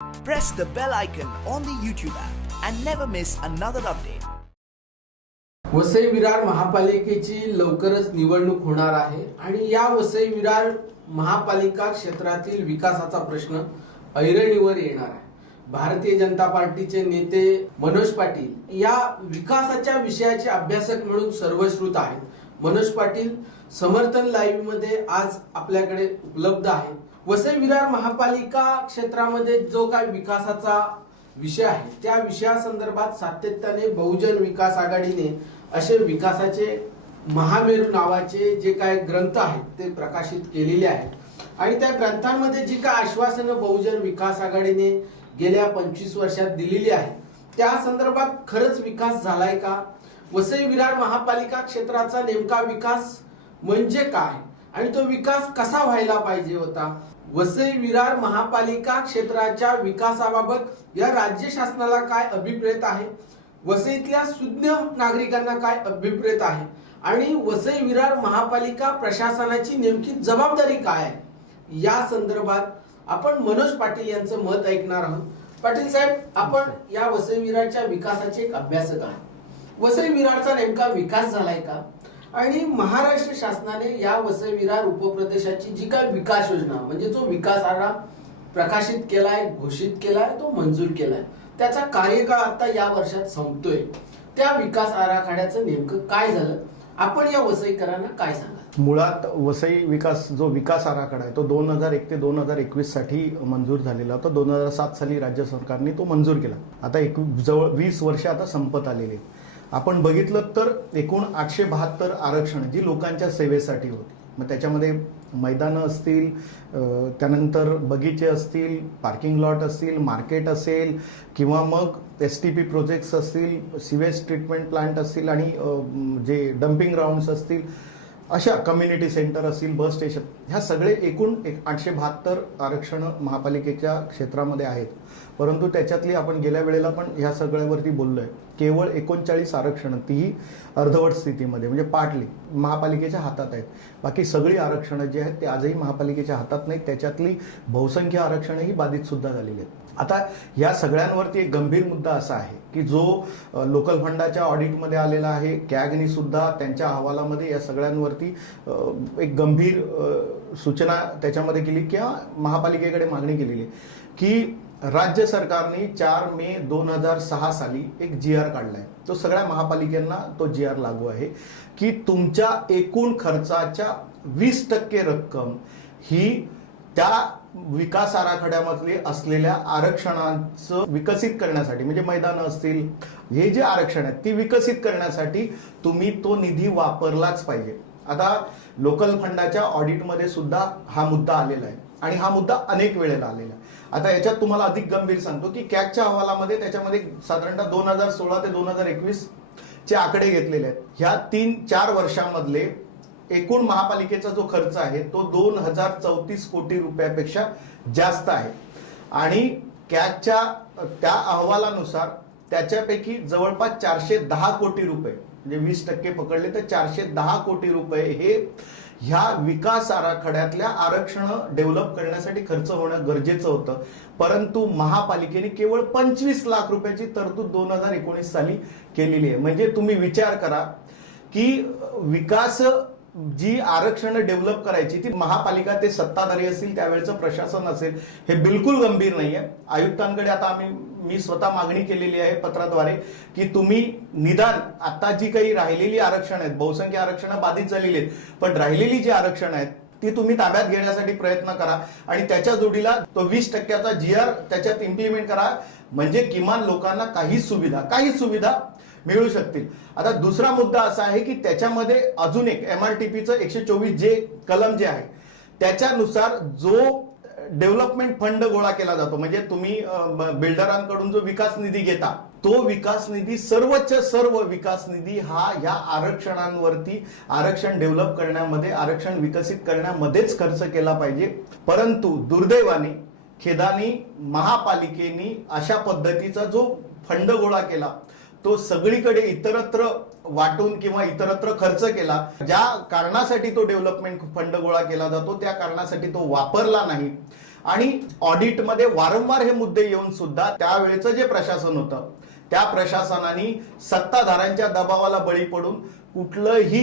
Press the bell icon on the YouTube app and never miss another update. Vasai Virar महापालिकेची लवकरच निवडणूक होणार आहे आणि या वसई विरार महापालिका क्षेत्रातील विकासाचा प्रश्न ऐरणीवर येणार आहे. भारतीय जनता पार्टीचे नेते मनोज पाटील या विकासाच्या विषयाचे अभ्यासक म्हणून सर्वश्रुत आहेत. मनोज पाटील समर्थन लाईव्ह मध्ये आज आपल्याकडे उपलब्ध आहे. वसई विरार महापालिका क्षेत्रामध्ये जो काय विकासाचा विषय आहे त्या विषयासंदर्भात सातत्याने बहुजन विकास आघाडीने असे विकासाचे महामेरू नावाचे जे काय ग्रंथ आहेत ते प्रकाशित केलेले आहेत आणि त्या ग्रंथांमध्ये जी काय आश्वासनं बहुजन विकास आघाडीने गेल्या 25 वर्षात दिलेली आहे त्या संदर्भात खरंच विकास झालाय का? वसई विरार महापालिका क्षेत्राचा नेमका विकास म्हणजे काय आणि तो विकास कसा व्हायला पाहिजे होता? वसई विरार महापालिका क्षेत्राच्या विकासाबाबत या राज्य शासनाला काय अभिप्रेत आहे? वसईतल्या सुज्ञ नागरिकांना काय अभिप्रेत आहे आणि वसई विरार महापालिका प्रशासनाची नेमकी जबाबदारी काय आहे? या संदर्भात आपण मनोज पाटील यांचं मत ऐकणार आहोत. पाटील साहेब, आपण या वसई विरारच्या विकासाचे एक अभ्यासक आहात. वसई विरारचा नेमका विकास झालाय का आणि महाराष्ट्र शासनाने या वसई विरार उपप्रदेशाची जी काय विकास योजना म्हणजे जो विकास आराखडा प्रकाशित केलाय, घोषित केलाय, तो मंजूर केलाय, त्याचा कार्यकाळ आता या वर्षात संपतोय. त्या विकास आराखड्याचं नेमकं काय झालं? आपण या वसईकरांना काय सांगा? मुळात वसई विकास जो विकास आराखडा आहे तो 2001 ते 2021 साठी मंजूर झालेला होता. 2007 साली राज्य सरकारने तो मंजूर केला. आता जवळ 20 वर्ष आता संपत आलेली आहेत. आपण बघितलं तर एकूण 872 आरक्षण जी लोकांच्या सेवेसाठी होती. मग त्याच्यामध्ये मैदानं असतील, त्यानंतर बगीचे असतील, पार्किंग लॉट असतील, मार्केट असेल किंवा मग STP प्रोजेक्ट्स असतील, सिवेज ट्रीटमेंट प्लांट असतील आणि जे डम्पिंग ग्राउंड्स असतील, अशा कम्युनिटी सेंटर असतील, बस स्टेशन, ह्या सगळे एकूण 872 आरक्षणं महापालिकेच्या क्षेत्रामध्ये आहेत. परंतु त्याच्यातली आपण गेल्या वेळेला पण ह्या सगळ्यावरती बोललोय, केवळ 39 आरक्षणं, तीही अर्धवट स्थितीमध्ये म्हणजे पार्टली महापालिकेच्या हातात आहेत. बाकी सगळी आरक्षणं जी आहेत ते आजही महापालिकेच्या हातात नाहीत. त्याच्यातली बहुसंख्य आरक्षणं ही बाधित सुद्धा झालेली आहेत. आता या सगळ्यांवरती एक गंभीर मुद्दा असा आहे की जो लोकल फंडाच्या ऑडिटमध्ये आलेला आहे, कॅगनी सुद्धा त्यांच्या अहवालामध्ये या सगळ्यांवरती एक गंभीर सूचना त्याच्यामध्ये केली किंवा महापालिकेकडे मागणी केलेली आहे की राज्य सरकारने 4 मे 2006 साली एक GR काढलाय. तो सगळ्या महापालिकांना तो GR लागू आहे की तुमच्या एकूण खर्चाच्या 20% रक्कम ही त्या विकास आराखड्यामधले असलेल्या आरक्षणांचं विकसित करण्यासाठी म्हणजे मैदानं असतील, हे जे आरक्षण आहेत ती विकसित करण्यासाठी तुम्ही तो निधी वापरलाच पाहिजे. आता लोकल फंडाच्या ऑडिटमध्ये सुद्धा हा मुद्दा आलेला आहे आणि हा मुद्दा अनेक वेळेला आलेला आहे. आता याच्यात तुम्हाला अधिक गंभीर सांगतो की कॅगच्या अहवालामध्ये त्याच्यामध्ये साधारणतः 2016 ते 2021 चे आकडे घेतलेले आहेत. ह्या 3-4 वर्षांमधले एकूण महापालिकेचा जो खर्च आहे तो 2034 कोटी रुपयापेक्षा जास्त आहे आणि कॅगच्या त्या अहवालानुसार त्याच्यापैकी जवळपास 410 कोटी रुपये म्हणजे 20% पकडले तर 410 कोटी रुपये हे ह्या विकास आराखड्यातल्या आरक्षण डेव्हलप करण्यासाठी खर्च होणं गरजेचं होतं. परंतु महापालिकेने केवळ 25 लाख रुपयाची तरतूद 2019 साली केलेली आहे. म्हणजे तुम्ही विचार करा की विकास जी आरक्षण डेव्हलप करायची ती महापालिका ते सत्ताधारी असतील, त्यावेळेचं प्रशासन असेल, हे बिलकुल गंभीर नाहीये. आयुक्तांकडे आता मी स्वतः मागणी केलेली आहे पत्राद्वारे की तुम्ही निदान आता जी काही राहिलेली आरक्षण आहेत, बहुसंख्य आरक्षणं बाधित झालेली आहेत, पण राहिलेली जी आरक्षण आहेत ती तुम्ही ताब्यात घेण्यासाठी प्रयत्न करा आणि त्याच्या जोडीला तो 20%चा GR त्याच्यात इम्प्लिमेंट करा म्हणजे किमान लोकांना काही सुविधा मिळू शकतील. आता दुसरा मुद्दा असा आहे की त्याच्यामध्ये अजून एक MRTPचं 124J कलम जे आहे त्याच्यानुसार जो डेव्हलपमेंट फंड गोळा केला जातो म्हणजे तुम्ही बिल्डरांकडून जो विकास निधी घेता तो विकास निधी सर्व विकास निधी हा या आरक्षणांवरती आरक्षण डेव्हलप करण्यामध्ये, आरक्षण विकसित करण्यामध्येच खर्च केला पाहिजे. परंतु दुर्दैवाने, खेदाने महापालिकेने अशा पद्धतीचा जो फंड गोळा केला तो सगळीकडे इतरत्र वाटून किंवा इतरत्र खर्च केला. ज्या कारणासाठी तो डेव्हलपमेंट फंड गोळा केला जातो त्या कारणासाठी तो वापरला नाही आणि ऑडिटमध्ये वारंवार हे मुद्दे येऊन सुद्धा त्यावेळेचं जे प्रशासन होतं त्या प्रशासनाने सत्ताधाऱ्यांच्या दबावाला बळी पडून कुठलंही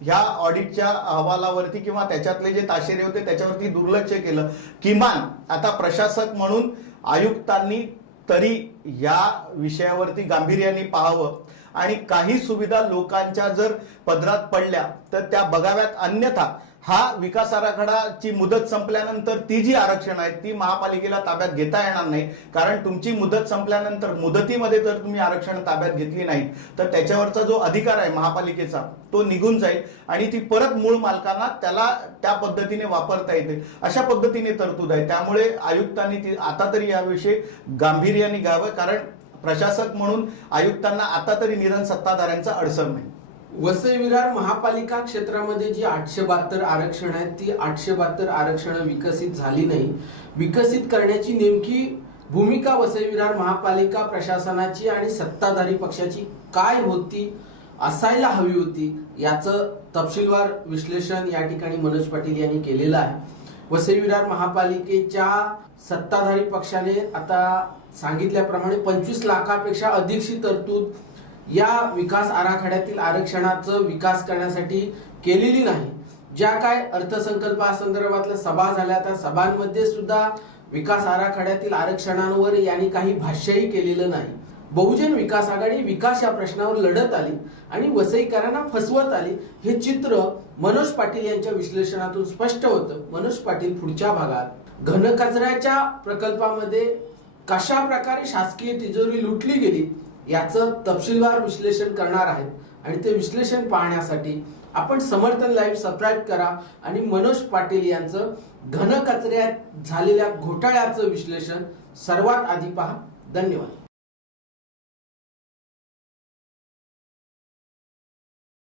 ह्या ऑडिटच्या अहवालावरती किंवा त्याच्यातले जे ताशेरे होते त्याच्यावरती दुर्लक्ष केलं. किमान आता प्रशासक म्हणून आयुक्तांनी तरी या विषयावरती गांभीर्याने पाहावं आणि काही सुविधा लोकांच्या जर पदरात पडल्या तर त्या बघाव्यात. अन्यथा हा विकास आराखडाची मुदत संपल्यानंतर ती जी आरक्षण आहेत ती महापालिकेला ताब्यात घेता येणार नाही. कारण तुमची मुदत संपल्यानंतर मुदतीमध्ये जर तुम्ही आरक्षण ताब्यात घेतली नाहीत तर त्याच्यावरचा जो अधिकार आहे महापालिकेचा तो निघून जाईल आणि ती परत मूळ मालकांना त्याला त्या पद्धतीने वापरता येते. अशा पद्धतीने तरतूद आहे. त्यामुळे आयुक्तांनी ती आता तरी याविषयी गांभीर्याने घ्यावं. कारण प्रशासक म्हणून आयुक्तांना आता तरी निदान सत्ताधाऱ्यांचा अडसर नाही. वसई विरार महापालिका क्षेत्रामध्ये जी 872 आरक्षण आहेत ती 872 आरक्षण विकसित झाली नाही. विकसित करण्याची नेमकी भूमिका वसई विरार महापालिका प्रशासनाची आणि सत्ताधारी पक्षाची काय होती, असायला हवी होती, याचं तपशीलवार विश्लेषण या ठिकाणी मनोज पाटील यांनी केलेलं आहे. वसई विरार महापालिकेच्या सत्ताधारी पक्षाने आता सांगितल्याप्रमाणे 25 लाखापेक्षा अधिकची तरतूद या विकास आराखड्यातील आरक्षणाचं विकास करण्यासाठी केलेली नाही. ज्या काय अर्थसंकल्पासंदर्भातल्या सभा झाल्या त्या सभांमध्ये सुद्धा विकास आराखड्यातील आरक्षणांवर यांनी काही भाष्यही केलेलं नाही. बहुजन विकास आघाडी विकास या प्रश्नावर लढत आली आणि वसईकरांना फसवत आली हे चित्र मनोज पाटील यांच्या विश्लेषणातून स्पष्ट होतं. मनोज पाटील पुढच्या भागात घनकचऱ्याच्या प्रकल्पामध्ये कशा प्रकारे शासकीय तिजोरी लुटली गेली याचं तपशीलवार विश्लेषण करणार आहेत आणि ते विश्लेषण पाहण्यासाठी आपण समर्थन लाईव्ह सबस्क्राईब करा आणि मनोज पाटील यांचं घनकचऱ्यात झालेल्या घोटाळ्याचं विश्लेषण सर्वात आधी पहा. धन्यवाद.